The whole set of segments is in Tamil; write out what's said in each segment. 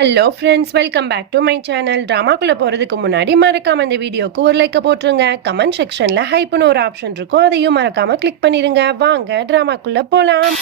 Hello friends, welcome back to my channel. ட்ராமாக்குள்ளே போகிறதுக்கு முன்னாடி மறக்காம இந்த வீடியோக்கு ஒரு லைக்கை போட்டுருங்க. கமெண்ட் செக்ஷனில் ஹைப்னு ஒரு ஆப்ஷன் இருக்கும், அதையும் மறக்காம கிளிக் பண்ணிடுங்க. வாங்க ட்ராமாக்குள்ளே போகலாம்.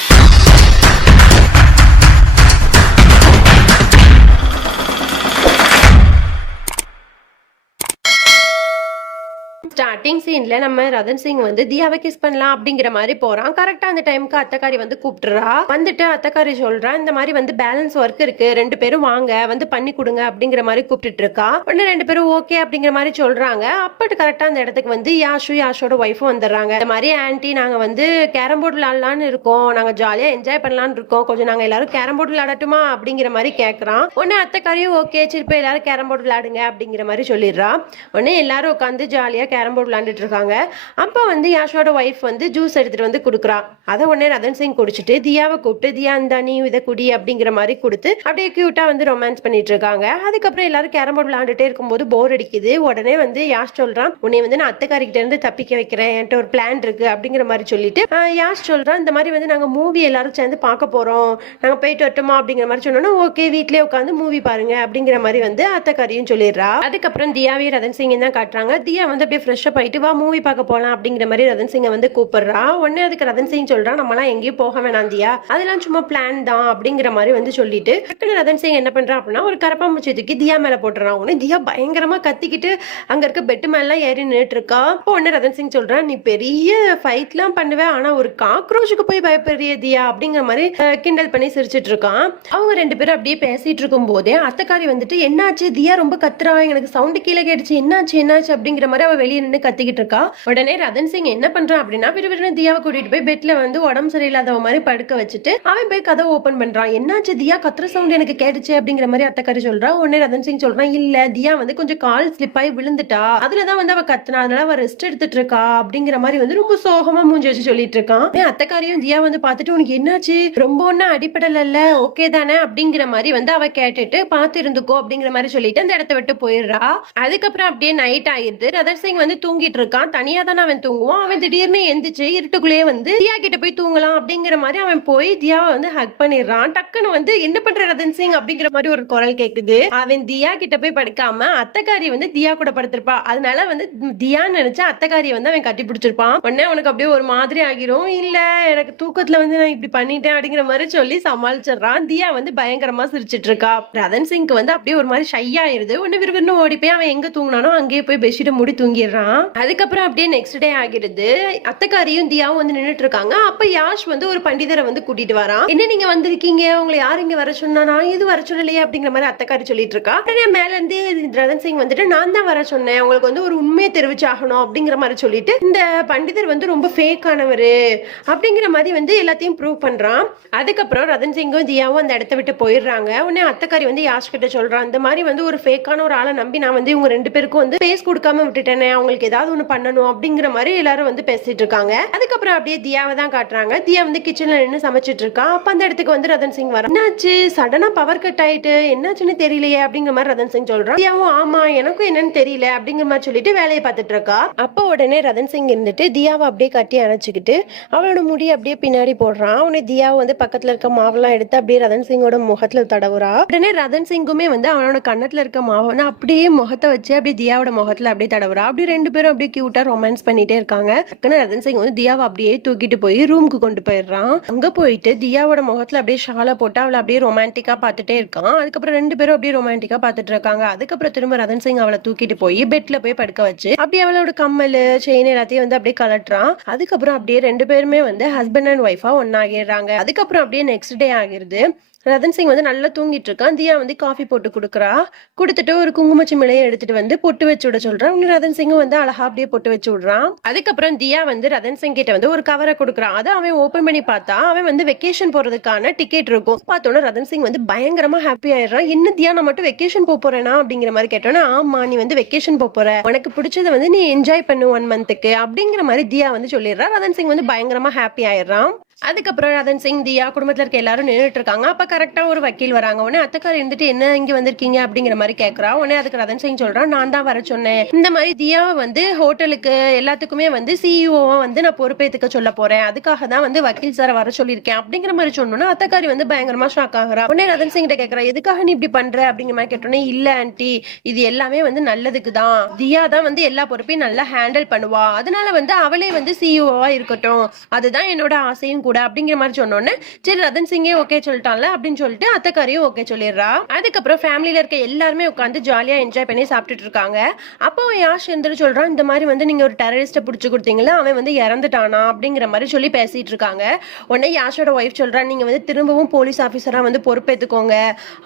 ஸ்டார்டிங் சீன்ல நம்ம ரதன் சிங் வந்து தியாவை கிஸ் பண்ணலாம் அப்படிங்கிற மாதிரி போறான். கரெக்டா அந்த டைமுக்கு அத்தக்காரி வந்து கூப்பிட்டுறா. வந்துட்டு அத்தக்காரி சொல்றா, இந்த மாதிரி வந்து பேலன்ஸ் ஒர்க் இருக்கு, 2 பேரும் வாங்க வந்து பண்ணி கொடுங்க அப்படிங்கிற மாதிரி கூப்பிட்டு இருக்கா. உடனே 2 பேரும் ஓகே அப்படிங்கிற மாதிரி சொல்றாங்க. அப்பட்டு கரெக்டா அந்த இடத்துக்கு வந்து யாஷோட ஒய்ஃபும் வந்துடுறாங்க. இந்த மாதிரி ஆன்டி, நாங்க வந்து கேரம் போர்டு விளையாடலான்னு இருக்கோம், நாங்க ஜாலியா என்ஜாய் பண்ணலான்னு இருக்கோம், கொஞ்சம் நாங்க எல்லாரும் கேரம் போர்டு விளையாடட்டுமா அப்படிங்கிற மாதிரி கேட்கறான். உடனே அத்தக்காரியும் ஓகே சரி போய் எல்லாரும் கேரம் போர்டு விளையாடுங்க அப்படிங்கிற மாதிரி சொல்லிடுறா. உடனே எல்லாரும் உட்காந்து ஜாலியா கேரம் போர்டு விளையாண்டுட்டு இருக்காங்க. அப்ப வந்து யாஷோட ஒய்ஃப் வந்து ஜூஸ் எடுத்துட்டு வந்து குடுக்குறா. அதை உடனே ரதன் சிங் குடிச்சிட்டு தியாவை கூப்பிட்டு, தியா இந்தா நீ இதை குடி அப்படிங்கிற மாதிரி கொடுத்து அப்படியே கியூட்டா வந்து ரொமான்ஸ் பண்ணிட்டு இருக்காங்க. அதுக்கப்புறம் எல்லாரும் கேரம் போர்டு விளையாண்டுட்டே இருக்கும்போது போர் அடிக்குது. உடனே வந்து யாஷ் சொல்றான், உன்னை வந்து நான் அத்தைக்காரிக்கிட்ட இருந்து தப்பிக்க வைக்கிறேன், என்கிட்ட ஒரு பிளான் இருக்கு அப்படிங்கிற மாதிரி சொல்லிட்டு யாஷ் சொல்றான், இந்த மாதிரி வந்து நாங்க மூவி எல்லாரும் சேர்ந்து பார்க்க போறோம், நாங்க போயிட்டு வரட்டுமா அப்படிங்கிற மாதிரி சொன்னோன்னா ஓகே வீட்லயே உட்காந்து மூவி பாருங்க அப்படிங்கிற மாதிரி வந்து அத்தைக்காரியும் சொல்லிடுறா. அதுக்கப்புறம் தியாவே ரதன் சிங் தான் காட்டுறாங்க. தியா வந்து அப்படியே ஃப்ரெஷ்ஷப் ஆயிட்டு வா மூவி பார்க்க போலாம் அப்படிங்கிற மாதிரி ரதன் சிங்கை வந்து கூப்பிடுறா. உடனே அதுக்கு ரதன் சிங் சொல்றான், நம்மளாம் எங்கேயும் போக வேணாம் தியா, அதெல்லாம் சும்மா பிளான் தான் அப்படிங்கிற மாதிரி வந்து சொல்லிட்டு ரதன் சிங் என்ன பண்றான் அப்படின்னா ஒரு கரப்பாம்பூச்சி தூக்கி தியா மேல போட்டுறான். உடனே தியா பயங்கரமா கத்திக்கிட்டு அங்க இருக்க பெட்டு மேலாம் ஏறி நின்றுட்டு இருக்கா. உடனே ரதன் சிங் சொல்றான், நீ பெரிய ஃபைட்லாம் பண்ணுவேன், ஆனா ஒரு காக்ரோச்சுக்கு போய் பயப்படுறிய தியா அப்படிங்கிற மாதிரி கிண்டல் பண்ணி சிரிச்சிட்டு இருக்கான். அவங்க 2 பேரும் அப்படியே பேசிட்டு இருக்கும் போதே அத்தக்காரி வந்துட்டு, என்னாச்சு தியா ரொம்ப கத்துறா, எனக்கு சவுண்டு கீழே கேட்டுச்சு, என்னாச்சு அப்படிங்கிற மாதிரி அவ வெளியே நின்று கத்திக்கிட்டு இருக்கா. உடனே ரதன் சிங் என்ன பண்றான் அப்படின்னா விறுவிறுன்னு தியாவை கூட்டிட்டு போய் பெட்ல வந்து உடம்பு சரியில்லாதவ மாதிரி படுக்க வச்சுட்டு அவன் போய் கதவை ஓபன் பண்றான். என்னாச்சு தியா கத்துற சவுண்ட் எனக்கு கேட்டுச்சு அப்படிங்கிற மாதிரி அத்தக்காரி சொல்றா. உடனே ரதன் சிங் சொல்றான், இல்ல தியா வந்து கொஞ்சம் கால் ஸ்லிப் ஆகி விழுந்துட்டா, அதுலதான் வந்து அவ கத்துனா, அதனால அவ ரெஸ்ட் எடுத்துட்டு இருக்கா அப்படிங்கிற மாதிரி வந்து ரொம்ப சோகமா மூஞ்சி வச்சு சொல்லிட்டு இருக்கான். அத்தக்காரியும் தியா வந்து பாத்துட்டு, உனக்கு என்னாச்சு, ரொம்ப ஒன்னும் அடிப்படல ஓகே தானே அப்படிங்கிற மாதிரி வந்து அவ கேட்டுட்டு பாத்து இருந்துக்கோ அப்படிங்கிற மாதிரி சொல்லிட்டு அந்த இடத்த விட்டு போயிடுறா. அதுக்கப்புறம் அப்படியே நைட் ஆயிடுது. ரதன் சிங் வந்து தூங்கிட்டு இருக்கான். தனியா தானே அவன் தூங்குவான். அவன் திடீர்னு எந்திரிச்சு இருட்டுக்குள்ளேயே வந்து தியா கிட்ட போய் தூங்கலாம் அப்படிங்கிற மாதிரி அவன் போய் தியாவை வந்து ஹக் பண்ணிடுறான். டக்குன்னு வந்து என்ன பண்ற ரதன் சிங் அப்படிங்கிற மாதிரி ஒரு குரல் கேக்குது. அவன் தியா கிட்ட போய் படுக்காம அத்தக்காரி வந்து தியா கூட படுத்திருப்பா. அதனால வந்து தியான்னு நினைச்சா அத்தக்காரியை வந்து அவன் கட்டி பிடிச்சிருப்பான். உடனே அவனுக்கு அப்படியே ஒரு மாதிரி ஆகிரும். இல்ல எனக்கு தூக்கத்துல வந்து நான் இப்படி பண்ணிட்டேன் அப்படிங்கிற மாதிரி சொல்லி சமாளிச்சிடறான். தியா வந்து பயங்கரமா சிரிச்சிட்டு இருக்கா. ரதன் சிங்க்கு வந்து அப்படியே ஒரு மாதிரி ஷை ஆயிருது. ஒன்னு விறுவிறுன்னு ஓடி போய் அவன் எங்க தூங்கினானோ அங்கேயே போய் பெட்ஷீட்டை மூடி தூங்கிடுறான். அதுக்கப்புறம் அப்படியே நெக்ஸ்ட் டே ஆகிடுது. அத்தக்காரியும் தியாவும் வந்து நின்றுட்டு இருக்காங்க. அப்ப யாஷ் வந்து ஒரு பண்டிதரை வந்து கூட்டிட்டு வரான். என்ன நீங்க வந்திருக்கீங்க, உங்களை யாரு இங்க வர சொன்னா, நான் இது வர சொல்லலையே அப்படிங்கிற மாதிரி அத்தக்காரி சொல்லிட்டு இருக்கா. உடனே மேல இருந்து ரதன் சிங் வந்துட்டு, நான் தான் வர சொன்னேன், உங்களுக்கு வந்து ஒரு உண்மையை தெரிவிச்சாகணும் அப்படிங்கிற மாதிரி சொல்லிட்டு இந்த பண்டிதர் வந்து ரொம்ப ஃபேக் ஆனவரு அப்படிங்கிற மாதிரி வந்து எல்லாத்தையும் ப்ரூவ் பண்றான். அதுக்கப்புறம் ரதன் சிங்கும் தியாவும் அந்த இடத்த விட்டு போயிடுறாங்க. உடனே அத்தக்காரி வந்து யாஷ் கிட்ட சொல்றான், இந்த மாதிரி வந்து ஒரு ஃபேக்கான ஒரு ஆளை நம்பி நான் வந்து இவங்க 2 பேருக்கும் வந்து பேஸ் கொடுக்காம விட்டுட்டேனே, அவங்களுக்கு ஏதாவது ஒண்ணு பண்ணணும் அப்படிங்கிற மாதிரி எல்லாரும் வந்து பேசிட்டு இருக்காங்க. அதுக்கப்புறம் அப்படியே தியாவை தான் காட்டுறாங்க. தியா வந்து கிச்சன்ல நின்று சமைச்சிட்டு இருக்கா. அப்ப அந்த இடத்துக்கு வந்து ரதன் சிங் வர, என்னாச்சு சடனா பவர் கட் ஆயிட்டு, என்னாச்சுன்னு தெரியலையே அப்படிங்கிற மாதிரி ரதன் சிங் சொல்றான். தியாவும் ஆமா எனக்கும் என்னன்னு தெரியல அப்படிங்கிற மாதிரி சொல்லிட்டு வேலையை பார்த்துட்டு இருக்கா. அப்ப உடனே ரதன் சிங் இருந்துட்டு தியாவை அப்படியே கட்டி அணைச்சுக்கிட்டு அவளோட முடி அப்படியே பின்னாடி போடுறான். உடனே தியாவை வந்து பக்கத்துல இருக்க மாவெல்லாம் எடுத்து அப்படியே ரதன் சிங்கோட முகத்துல தடவுறா. உடனே ரதன் சிங்குமே வந்து அவனோட கண்ணத்துல இருக்க மாவை வந்து அப்படியே முகத்தை வச்சு அப்படியே தியாவோட முகத்துல அப்படியே தடவுறா. அப்படி 2 பேரும் அப்படியே கியூட்டா ரொமான்ஸ் பண்ணிட்டே இருக்காங்க. ரதன் சிங் வந்து தியாவை அப்படியே தூக்கிட்டு போய் ரூமுக்கு கொண்டு போயிடுறான். அங்க போயிட்டு தியாவோட முகத்துல அப்படியே ஷாலை போட்டு அவளை அப்படியே ரொமான்டிக்கா பார்த்துட்டே இருக்கான். அதுக்கப்புறம் 2 பேரும் அப்படியே ரொமான்டிக்கா பார்த்துட்டு இருக்காங்க. அதுக்கப்புறம் திரும்ப ரதன் சிங் அவளை தூக்கிட்டு போய் பெட்ல போய் படுக்க வச்சு அப்படியே அவளோட கம்மல் செயின் எல்லாத்தையும் வந்து அப்படியே கலட்டுறான். அதுக்கப்புறம் அப்படியே 2 பேருமே வந்து ஹஸ்பண்ட் அண்ட் ஒய்ஃபா ஒன்னாகிடுறாங்க. அதுக்கப்புறம் அப்படியே நெக்ஸ்ட் டே ஆகிருது. ரதன் சிங் வந்து நல்லா தூங்கிட்டு இருக்கான். தியா வந்து காஃபி போட்டு கொடுக்குறா. கொடுத்துட்டு ஒரு குங்குமச்சிமிலையை எடுத்துட்டு வந்து பொட்டு வச்சு விட சொல்றான். ரதன் சிங்கும் வந்து அழகா அப்படியே பொட்டு வச்சு விடுறான். அதுக்கப்புறம் தியா வந்து ரதன் சிங் கிட்ட வந்து ஒரு கவரை கொடுக்குறான். அதை அவன் ஓபன் பண்ணி பார்த்தா அவன் வந்து வெக்கேஷன் போறதுக்கான டிக்கெட் இருக்கும். பார்த்தோன்னா ரதன் சிங் வந்து பயங்கரமா ஹாப்பி ஆயிடுறான். என்ன தியா நான் மட்டும் வெக்கேஷன் போறேனா அப்படிங்கிற மாதிரி கேட்டோன்னா, ஆமா நீ வந்து வெக்கேஷன் போற, உனக்கு பிடிச்சதை வந்து நீ என்ஜாய் பண்ணு 1 மந்த்துக்கு அப்படிங்கிற மாதிரி தியா வந்து சொல்லிடுறா. ரதன் சிங் வந்து பயங்கரமா ஹாப்பி ஆயிடுறான். அதுக்கப்புறம் ரதன் சிங், தியா குடும்பத்துல இருக்க எல்லாரும் நின்றுட்டு இருக்காங்க. அப்ப கரெக்டா ஒரு வக்கீல் வராங்க. உடனே அத்தக்காரி இருந்துட்டு என்ன இங்க வந்திருக்கீங்க அப்படிங்கிற மாதிரி கேக்குறா. உடனே அதுக்கு ரதன் சிங் சொல்றான், நான் தான் வர சொன்னேன். இந்த மாதிரி தியாவை வந்து ஹோட்டலுக்கு எல்லாத்துக்குமே வந்து சிஇஓவா வந்து நான் பொறுப்பேத்துக்க சொல்ல போறேன். அதுக்காக தான் வந்து வக்கீல் சாரை வர சொல்லியிருக்கேன் அப்படிங்கிற மாதிரி சொன்னோன்னா அத்தக்காரி வந்து பயங்கரமா ஷாக் ஆகுறா. உடனே ரதன் சிங் கிட்ட கேக்குறா, எதுக்காக நீ இப்படி பண்ற அப்படிங்கிற மாதிரி கேட்டோன்னே, இல்ல ஆன்ட்டி, இது எல்லாமே வந்து நல்லதுக்கு தான். தியா தான் வந்து எல்லா பொறுப்பையும் நல்லா ஹேண்டில் பண்ணுவா, அதனால வந்து அவளே வந்து சிஇஓவா இருக்கட்டும், அதுதான் என்னோட ஆசையும் கூட அப்படிங்கிற மாதிரி சொன்னோன்னே, சரி ரதன் சிங்கே ஓகே சொல்லிட்டான்ல அப்படின்னு சொல்லிட்டு அத்தக்காரியும் ஓகே சொல்லிடுறா. அதுக்கப்புறம் ஃபேமிலியில இருக்க எல்லாருமே உட்காந்து ஜாலியா என்ஜாய் பண்ணி சாப்பிட்டுட்டு இருக்காங்க. அப்போ யாஷ் எந்திரிச்சு சொல்றான், இந்த மாதிரி வந்து நீங்க ஒரு டெரரிஸ்ட புடிச்சு கொடுத்தீங்களா, அவன் வந்து இறந்துட்டானா அப்படிங்கிற மாதிரி சொல்லி பேசிட்டு இருக்காங்க. உடனே யாஷோட ஒய்ஃப் சொல்றா, நீங்க வந்து திரும்பவும் போலீஸ் ஆபீசரா வந்து பொறுப்பேற்றுக்கோங்க,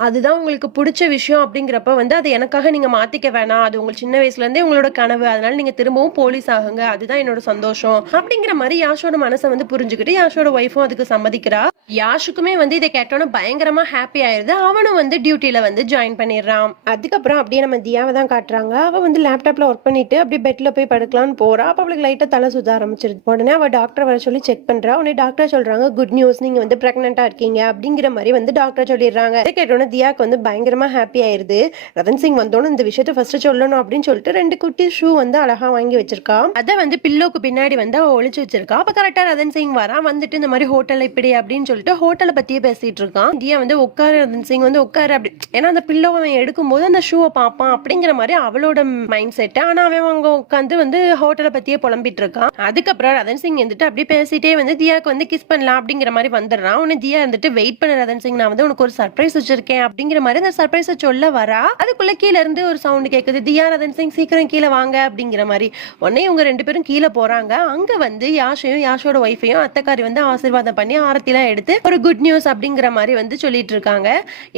அதுதான் உங்களுக்கு பிடிச்ச விஷயம் அப்படிங்கிறப்ப வந்து அது எனக்காக நீங்க மாத்திக்க வேணாம், அது உங்க சின்ன வயசுல இருந்தே உங்களோட கனவு, அதனால நீங்க திரும்பவும் போலீஸ் ஆகுங்க, அதுதான் என்னோட சந்தோஷம் அப்படிங்கிற மாதிரி யாஷோட மனசை வந்து புரிஞ்சுக்கிட்டு யாஷோட ஒய்ஃபும் அதுக்கு சம்மதிக்கிறா. யாஷுக்குமே வந்து இதை கேட்டோன்னு பயங்கரமா ஹாப்பி ஆயிருது. அவனும் வந்து டியூட்டில வந்து ஜாயின் பண்ணிடுறான். அதுக்கப்புறம் அப்படியே நம்ம தியாவை தான் காட்டுறாங்க. அவ வந்து லேப்டாப்ல ஒர்க் பண்ணிட்டு அப்படியே பெட்ல போய் படுக்கலான்னு போறா. அப்ப அவளுக்கு லைட்டா தலை சுத்த ஆரம்பிச்சிருது. உடனே அவ டாக்டர் வர சொல்லி செக் பண்றா. உடனே டாக்டர் சொல்றாங்க, குட் நியூஸ், நீங்க வந்து பிரெக்னெண்டா இருக்கீங்க அப்படிங்கிற மாதிரி வந்து டாக்டர் சொல்லிடுறாங்க. இதை கேட்டோன்னு தியாக்கு வந்து பயங்கரமா ஹாப்பி ஆயிருது. ரதன் சிங் வந்தோன்னு இந்த விஷயத்த ஃபர்ஸ்ட் சொல்லணும் அப்படின்னு சொல்லிட்டு 2 குட்டி ஷூ வந்து அழகா வாங்கி வச்சிருக்கா. அதை வந்து பில்லோக்கு பின்னாடி வந்து அவ ஒளிச்சு வச்சிருக்கா. அப்ப கரெக்டா ரதன் சிங் வரா. வந்துட்டு இந்த மாதிரி ஹோட்டல் இப்படி அப்படின்னு சொல்லிட்டு ஹோட்டலை பத்தியே பேசிட்டு இருக்கான். தியா வந்து உட்காரு ரதன் சிங் வந்து உட்காரு அப்படி, ஏன்னா அந்த பில்லோவை அவன் எடுக்கும்போது அந்த ஷூவை பார்ப்பான் அப்படிங்கிற மாதிரி அவளோட மைண்ட் செட். ஆனா அவன் அங்க உட்காந்து வந்து ஹோட்டலை பத்தியே புலம்பிட்டு இருக்கான். அதுக்கப்புறம் ரதன் சிங் வந்துட்டு அப்படியே பேசிட்டே வந்து தியாக்கு வந்து கிஸ் பண்ணலாம் அப்படிங்கிற மாதிரி வந்துடுறான். உன்னை தியா இருந்துட்டு வெயிட் பண்ண ரதன் சிங், நான் வந்து உனக்கு ஒரு சர்ப்ரைஸ் வச்சிருக்கேன் அப்படிங்கிற மாதிரி அந்த சர்ப்ரைஸை சொல்ல வரா. அதுக்குள்ள கீழே இருந்து ஒரு சவுண்ட் கேட்குது, தியா ரதன் சிங் சீக்கிரம் கீழே வாங்க அப்படிங்கிற மாதிரி. உடனே இவங்க 2 பேரும் கீழே போறாங்க. அங்க வந்து யாஷையும் யாஷோட ஒய்ஃபையும் அத்தக்காரி வந்து ஆசீர்வாதம் பண்ணி ஆரத்திலாம் எடுத்து ஒரு குட் நியூஸ் அப்படிங்கிற மாதிரி வந்து சொல்லிட்டு இருக்காங்க.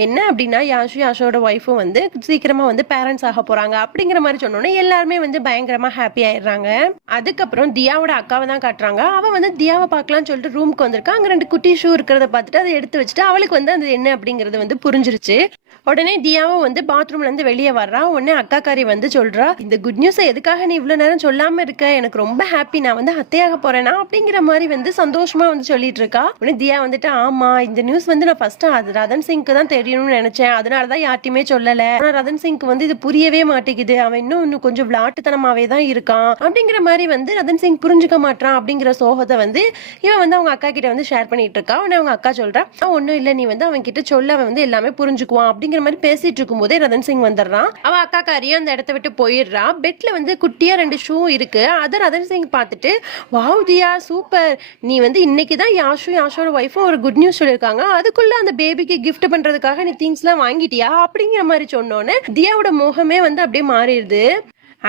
என்ன அப்படின்னா, யாஷோட ஒய்ஃபும் வந்து சீக்கிரமா வந்து பேரண்ட்ஸ் ஆக போறாங்க அப்படிங்கிற மாதிரி சொன்னோன்னே எல்லாருமே வந்து பயங்கரமா ஹாப்பி ஆயிடுறாங்க. அதுக்கப்புறம் தியாவோட அக்காவை தான் காட்டுறாங்க. அவ வந்து தியாவை பார்க்கலாம்னு சொல்லிட்டு ரூமுக்கு வந்திருக்கா. அங்க 2 குட்டி ஷூ இருக்கிறத பார்த்துட்டு அதை எடுத்து வச்சுட்டு அவளுக்கு வந்து அது என்ன அப்படிங்கறது வந்து புரிஞ்சிருச்சு. உடனே தியாவும் வந்து பாத்ரூம்ல இருந்து வெளியே வர்றா. உடனே அக்காக்காரி வந்து சொல்றா, இந்த குட் நியூஸை எதுக்காக நீ இவ்வளவு நேரம் சொல்லாம இருக்க, எனக்கு ரொம்ப ஹாப்பி, நான் வந்து அத்தையாக போறேனா அப்படிங்கிற மாதிரி வந்து சந்தோஷமா வந்து சொல்லிட்டு இருக்கா. உடனே தியா வந்துட்டு, ஆமா இந்த நியூஸ் வந்து நான் ஃபர்ஸ்ட் அது ரதன் சிங்க்கு தான் தெரியணும்னு நினைச்சேன், அதனாலதான் யார்ட்டையுமே சொல்லல. ஆனா ரதன் சிங்க்கு வந்து இது புரியவே மாட்டேங்குது, அவன் இன்னும் கொஞ்சம் விளாட்டுத்தனமாவே தான் இருக்கான் அப்படிங்கிற மாதிரி வந்து ரதன் சிங் புரிஞ்சுக்க மாட்டான் அப்படிங்கிற சோகத்தை வந்து இவன் வந்து அவங்க அக்கா கிட்ட வந்து ஷேர் பண்ணிட்டு இருக்கா. உடனே அவங்க அக்கா சொல்றா, ஒன்னும் இல்ல, நீ வந்து அவன் கிட்ட சொல்ல, அவன் வந்து எல்லாமே புரிஞ்சுக்குவான் அப்படிங்கிற மாதிரி பேசிட்டு இருக்கும் போதே ரதன் சிங் வந்துடுறான். அவ அக்கா காரியும் அந்த இடத்த விட்டு போயிடுறா. பெட்ல வந்து குட்டியா 2 ஷூ இருக்கு. அதை ரதன் சிங் பார்த்துட்டு, வாவ் தியா சூப்பர், நீ வந்து இன்னைக்குதான் யாஷோட ஒய்ஃபும் ஒரு குட் நியூஸ் சொல்லியிருக்காங்க, அதுக்குள்ள அந்த பேபிக்கு கிஃப்ட் பண்றதுக்காக நீ திங்ஸ் எல்லாம் வாங்கிட்டியா அப்படிங்கிற மாதிரி சொன்னோன்னு தியாவோட முகமே வந்து அப்படியே மாறிடுது.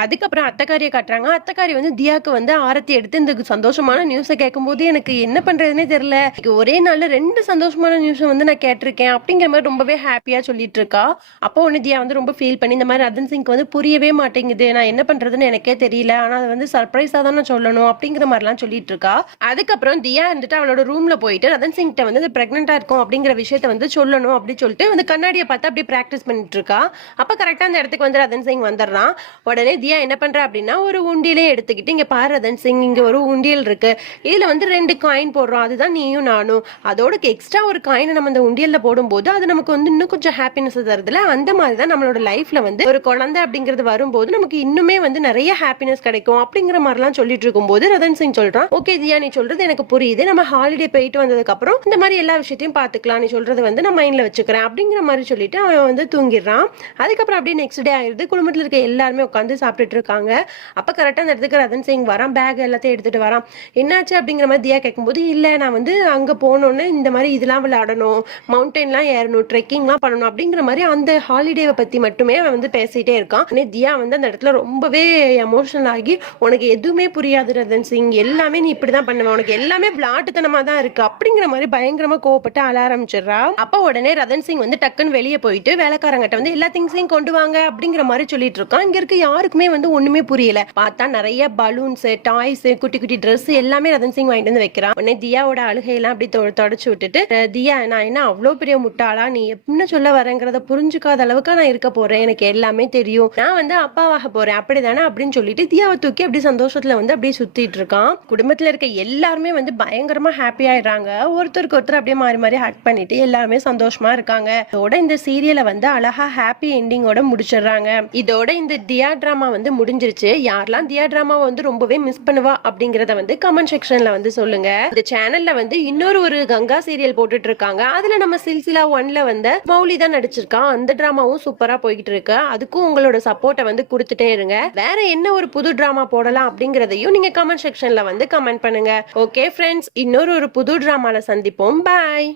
அதுக்கப்புறம் அத்தக்காரியை காட்டுறாங்க. அத்தக்காரி வந்து தியாக்கு வந்து ஆரத்தி எடுத்து இந்த சந்தோஷமான நியூஸை கேட்கும்போது எனக்கு என்ன பண்றதுன்னே தெரியல, ஒரே நாள்ல 2 சந்தோஷமான நியூஸை வந்து நான் கேட்டிருக்கேன் அப்படிங்கிற மாதிரி ரொம்பவே ஹாப்பியா சொல்லிட்டு இருக்கா. அப்போ ஒன்னு தியா வந்து ரொம்ப ஃபீல் பண்ணி, இந்த மாதிரி ரதன் சிங்க்கு வந்து புரியவே மாட்டேங்குது, நான் என்ன பண்றதுன்னு எனக்கே தெரியல, ஆனா அது வந்து சர்ப்ரைஸா தான் நான் சொல்லணும் அப்படிங்கிற மாதிரிலாம் சொல்லிட்டு இருக்கா. அதுக்கப்புறம் தியா இருந்துட்டு அவளோட ரூம்ல போயிட்டு ரதன் சிங் கிட்ட வந்து பிரெக்னெண்டா இருக்கும் அப்படிங்கிற விஷயத்த வந்து சொல்லணும் அப்படின்னு சொல்லிட்டு வந்து கண்ணாடியை பார்த்து அப்படியே பிராக்டிஸ் பண்ணிட்டு இருக்கா. அப்ப கரெக்டா அந்த இடத்துக்கு வந்து ரதன் சிங் வந்துடுறான். உடனே தியா என்ன பண்ற அப்படின்னா, ஒரு உண்டியலே எடுத்துக்கிட்டு, இங்க பாரு ரதன் சிங், இங்க ஒரு உண்டியல் இருக்கு, இதுல வந்து 2 காயின் போடுறோம், அதுதான் நீயும் நானும், அதோட எக்ஸ்ட்ரா ஒரு காயினை நம்ம அந்த உண்டியல்ல போடும்போது அது நமக்கு வந்து இன்னும் கொஞ்சம் ஹாப்பினஸ் தருதுல, அந்த மாதிரி தான் நம்மளோட லைஃப்ல வந்து ஒரு குழந்தை அப்படிங்கிறது வரும்போது நமக்கு இன்னுமே வந்து நிறைய ஹாப்பினஸ் கிடைக்கும் அப்படிங்கிற மாதிரிலாம் சொல்லிட்டு இருக்கும் போது ரதன் சிங் சொல்றான், ஓகே தியா நீ சொல்றது எனக்கு புரியுது, நம்ம ஹாலிடே போயிட்டு வந்ததுக்கு அப்புறம் இந்த மாதிரி எல்லா விஷயத்தையும் பாத்துக்கலாம், நீ சொல்றது வந்து நான் மைண்ட்ல வச்சுக்கிறேன் அப்படிங்கிற மாதிரி சொல்லிட்டு அவன் வந்து தூங்கிடுறான். அதுக்கப்புறம் அப்படியே நெக்ஸ்ட் டே ஆயிடுது. குடும்பத்துல இருக்க எல்லாருமே உட்காந்து சாப்பிட்டுட்டு இருக்காங்க. அப்ப கரெக்டா அந்த இடத்துக்கு ரதன் சிங் வரான். பேக் எல்லாத்தையும் எடுத்துட்டு வரான். என்னாச்சு அப்படிங்கிற மாதிரி தியா கேட்கும்போது, இல்ல நான் வந்து அங்க போனோன்னு இந்த மாதிரி இதெல்லாம் விளையாடணும், மவுண்டன்லாம் ஏறணும், ட்ரெக்கிங்லாம் பண்ணணும் அப்படிங்கிற மாதிரி அந்த ஹாலிடேவை பத்தி மட்டுமே அவன் வந்து பேசிட்டே இருக்கான். தியா வந்து அந்த இடத்துல ரொம்பவே எமோஷனல் ஆகி, உனக்கு எதுவுமே புரியாது ரதன் சிங், எல்லாமே நீ இப்படிதான் பண்ணுவ, உனக்கு எல்லாமே விளையாட்டுத்தனமா தான் இருக்கு அப்படிங்கிற மாதிரி பயங்கரமா கோவப்பட்டு அழ ஆரம்பிச்சிடுறா. அப்ப உடனே ரதன் சிங் வந்து டக்குன்னு வெளியே போயிட்டு வேலைக்காரங்கிட்ட வந்து எல்லா திங்ஸையும் கொண்டு வாங்க அப்படிங்கிற மாதிரி சொல்லிட்டு இருக்கான். இங்க இருக்க யாருக்கும் அவருக்குமே வந்து ஒண்ணுமே புரியல. பார்த்தா நிறைய பலூன்ஸ், டாய்ஸ், குட்டி குட்டி ட்ரெஸ் எல்லாமே ரதன் சிங் வாங்கிட்டு வந்து வைக்கிறான். உடனே தியாவோட அழுகையெல்லாம் அப்படி தொடச்சு விட்டுட்டு, தியா நான் என்ன அவ்வளோ பெரிய முட்டாளா, நீ என்ன சொல்ல வரேங்கிறத புரிஞ்சுக்காத அளவுக்கு நான் இருக்க போறேன், எனக்கு எல்லாமே தெரியும், நான் வந்து அப்பாவாக போறேன் அப்படிதானே அப்படின்னு சொல்லிட்டு தியாவை தூக்கி அப்படி சந்தோஷத்துல வந்து அப்படியே சுத்திட்டு இருக்கான். குடும்பத்துல இருக்க எல்லாருமே வந்து பயங்கரமா ஹாப்பி ஆயிடுறாங்க. ஒருத்தருக்கு ஒருத்தர் அப்படியே மாறி மாறி ஹேக் பண்ணிட்டு எல்லாருமே சந்தோஷமா இருக்காங்க. இதோட இந்த சீரியலை வந்து அழகா ஹாப்பி எண்டிங்கோட முடிச்சிடுறாங்க. இதோட இந்த தியா டிராமா வந்து முடிஞ்சிருச்சு. யாரெல்லாம் தியா டிராமாவை வந்து ரொம்பவே மிஸ் பண்ணுவா அப்படிங்கறத வந்து கமெண்ட் செக்ஷன்ல வந்து சொல்லுங்க. இந்த சேனல்ல வந்து இன்னொரு ஒரு கங்கா சீரியல் போட்டுட்டு இருக்காங்க. அதுல நம்ம சில்சிலா 1ல வந்து மௌலி தான் நடிச்சிருக்கான். அந்த டிராமாவும் சூப்பரா போய்கிட்டு இருக்கு. அதுக்கும் உங்களோட சப்போர்ட்டை வந்து கொடுத்துட்டே இருங்க. வேற என்ன ஒரு புது டிராமா போடலாம் அப்படிங்கறதையும் நீங்க கமெண்ட் செக்ஷன்ல வந்து கமெண்ட் பண்ணுங்க. ஓகே ஃப்ரெண்ட்ஸ், இன்னொரு ஒரு புது டிராமால சந்திப்போம். பாய்.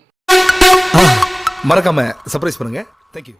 மறக்காம சர்ப்ரைஸ் பண்ணுங்க. தேங்க்யூ.